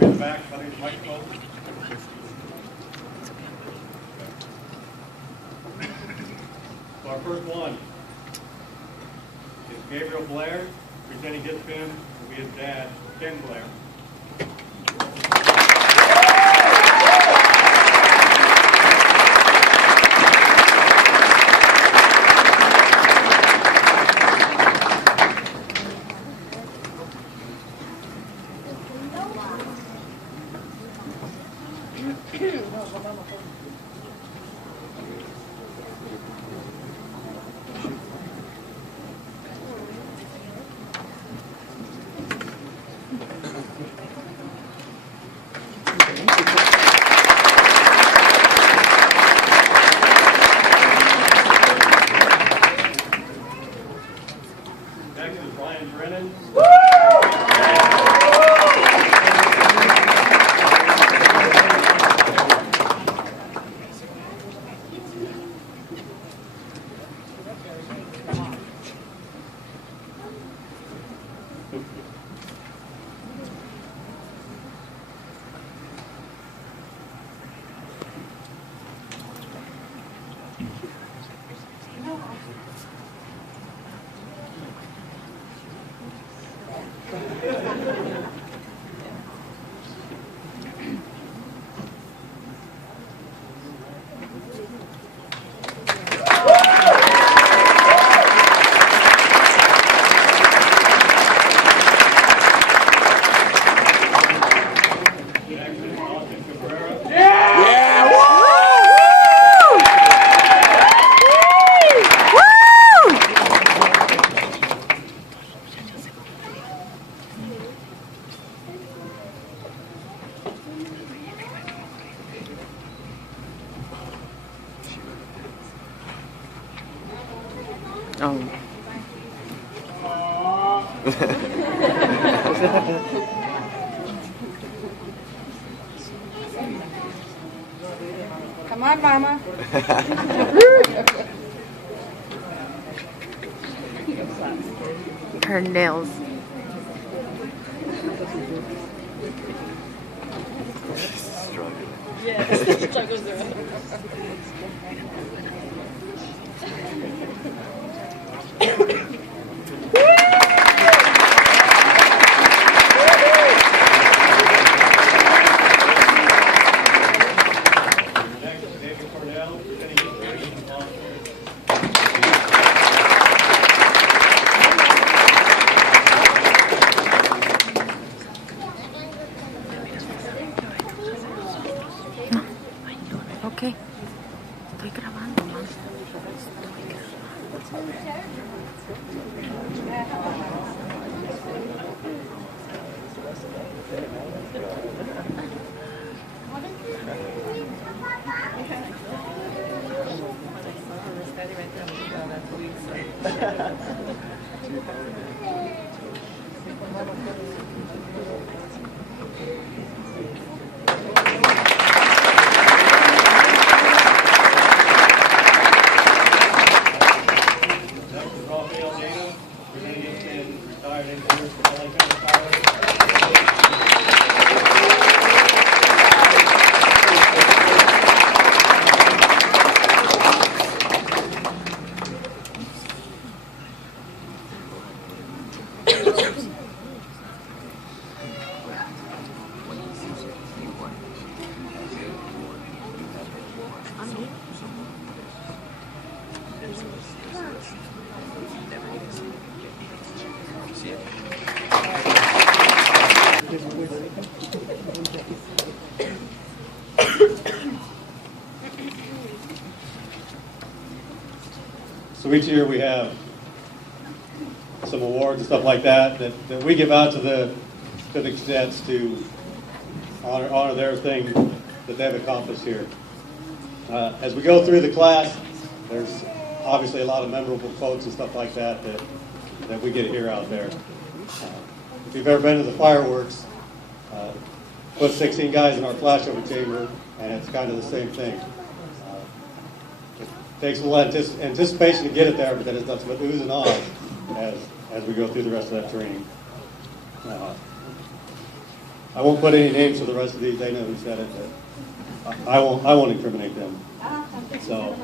me in the back, if I need the microphone. So our first one is Gabriel Blair. Presenting his pin will be his dad, Ken Blair. Next is Brian Brennan. Oh. Come on, Mama. Her nails. Yes, struggles are. Ok. Estoy grabando, mamá. So each year we have some awards and stuff like that that we give out to the cadets to honor their thing that they've accomplished here. As we go through the class, there's obviously a lot of memorable quotes and stuff like that that we get to hear out there. If you've ever been to the fireworks, put 16 guys in our flashover chamber, and it's kind of the same thing. It takes a little anticipation to get it there, but then it's nothing but oohs and ahs as we go through the rest of that training. I won't put any names for the rest of these. They know who said it, but I won't incriminate them. So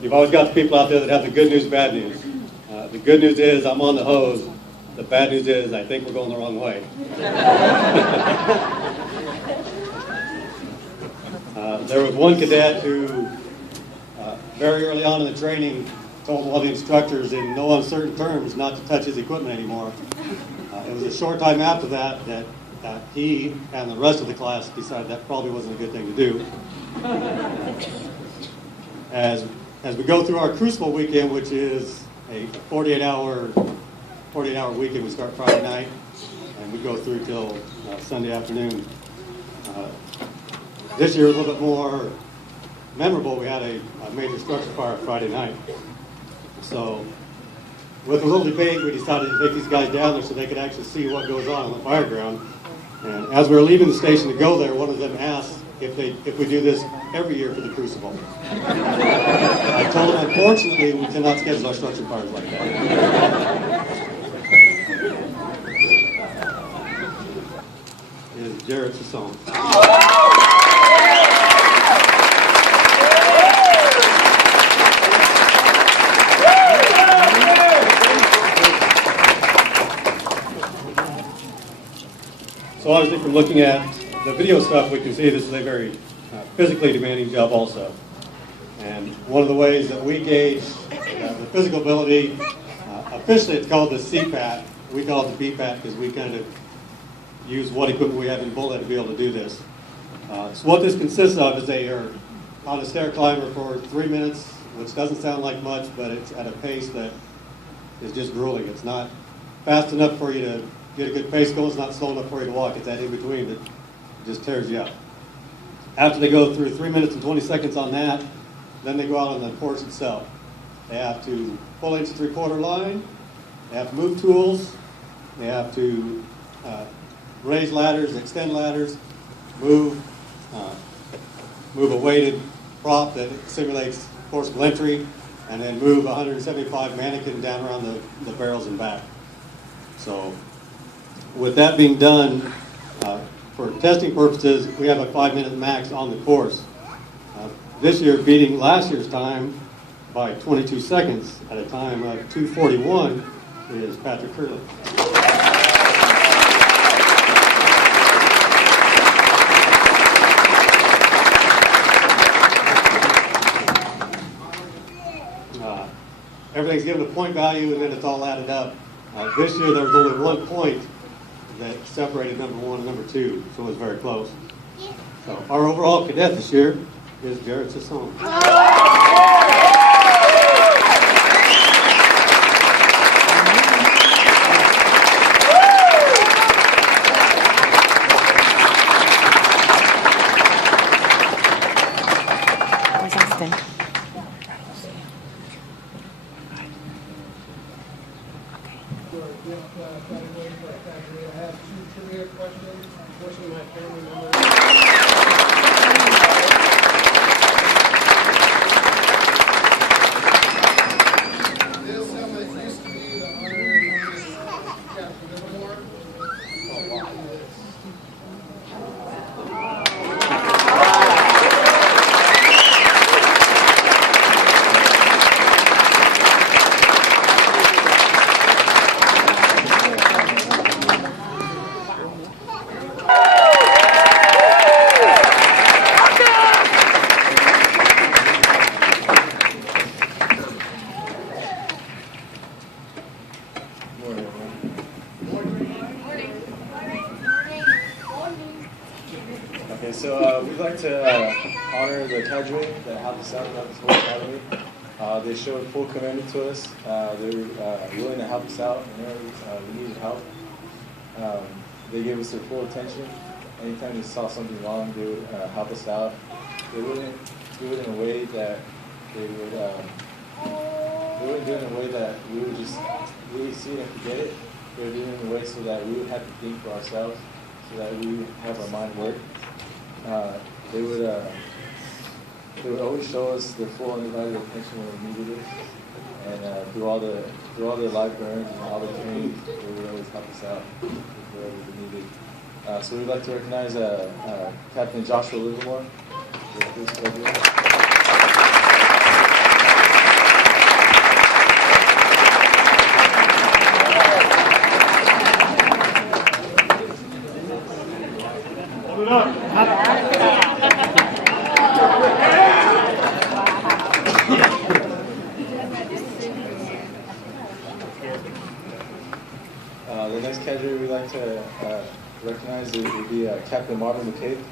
you've always got the people out there that have the good news, bad news. The good news is I'm on the hose. The bad news is I think we're going the wrong way. There was one cadet who very early on in the training told one of the instructors in no uncertain terms not to touch his equipment anymore. It was a short time after that that he and the rest of the class decided that probably wasn't a good thing to do. As we go through our Crucible weekend, which is a 48-hour weekend, we start Friday night and we go through till Sunday afternoon. This year was a little bit more memorable. We had a major structure fire Friday night. So with a little debate, we decided to take these guys down there so they could actually see what goes on the fire ground. And as we were leaving the station to go there, one of them asked if we do this every year for the Crucible. I told them, unfortunately, we cannot schedule our structure fires like that. Is Jared Sassone. So obviously from looking at the video stuff, we can see this is a very physically demanding job also. And one of the ways that we gauge the physical ability, officially it's called the CPAT. We call it the BPAT because we kind of use what equipment we have in bullet to be able to do this. So what this consists of is they are on a stair climber for 3 minutes, which doesn't sound like much, but it's at a pace that is just grueling. It's not fast enough for you to get a good pace going. It's not slow enough for you to walk. It's that in between that just tears you up. After they go through 3 minutes and 20 seconds on that, then they go out on the porch itself. They have to pull into 3/4 line. They have to move tools. They have to raise ladders, extend ladders, move a weighted prop that simulates forcible entry, and then move 175 mannequin down around the barrels and back. So with that being done, for testing purposes, we have a 5-minute max on the course. This year, beating last year's time by 22 seconds at a time of 2:41 is Patrick Curley. Everything's given a point value and then it's all added up. This year there was only 1 point that separated number 1 and number 2, so it was very close. So our overall cadet this year is Jared Sassone. I have 2 trivia questions. Unfortunately, my family members. This helmet used to be the honorary Captain Livermore. Okay, so we'd like to honor the cadre that helped us out throughout this whole academy. They showed full commitment to us. They were willing to help us out whenever we needed help. They gave us their full attention. Anytime they saw something wrong, they would help us out. They wouldn't do it in a way that they wouldn't do it in a way that we would just really see it and forget it. They would do it in a way so that we would have to think for ourselves, so that we would have our mind work. They would always show us their full undivided attention when we needed it, and through all their live burns and all the training, they would always help us out with whatever we needed. So we'd like to recognize Captain Joshua Livermore. The next cadre we'd like to recognize would be Captain Marvin McCabe.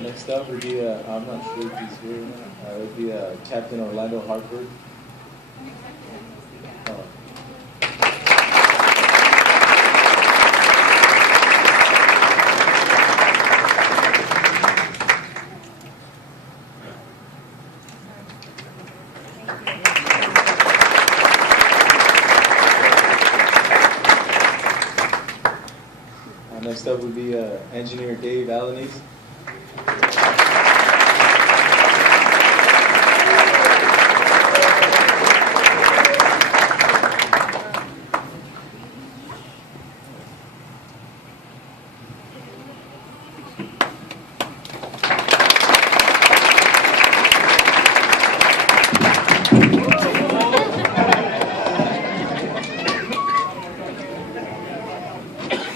Next up would be, I'm not sure if he's here or not, it would be Captain Orlando Hartford. Next up would be Engineer Dave Alaniz.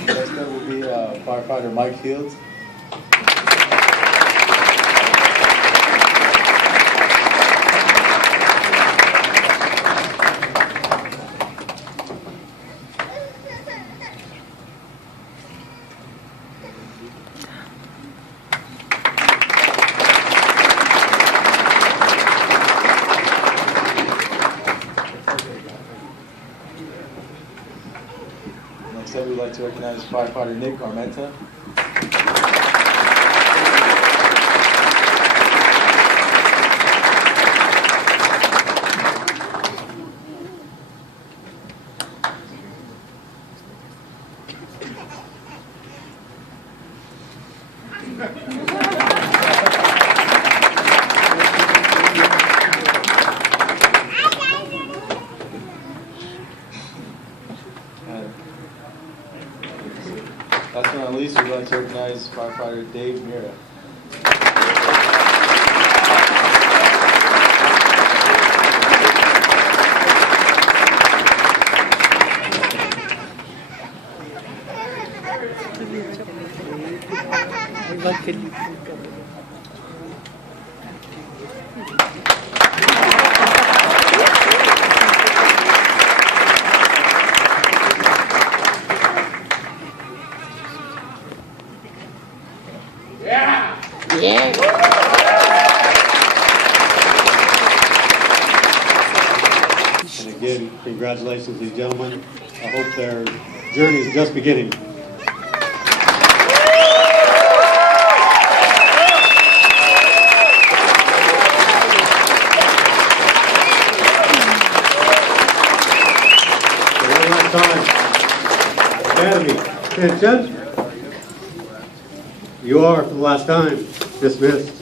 Next up will be firefighter Mike Fields. Next up, we'd like to recognize firefighter Nick Armenta. Last but not least, we'd like to recognize firefighter Dave Mira. And again, congratulations to these gentlemen. I hope their journey is just beginning. One last time. Academy, attention. You are, for the last time, dismissed.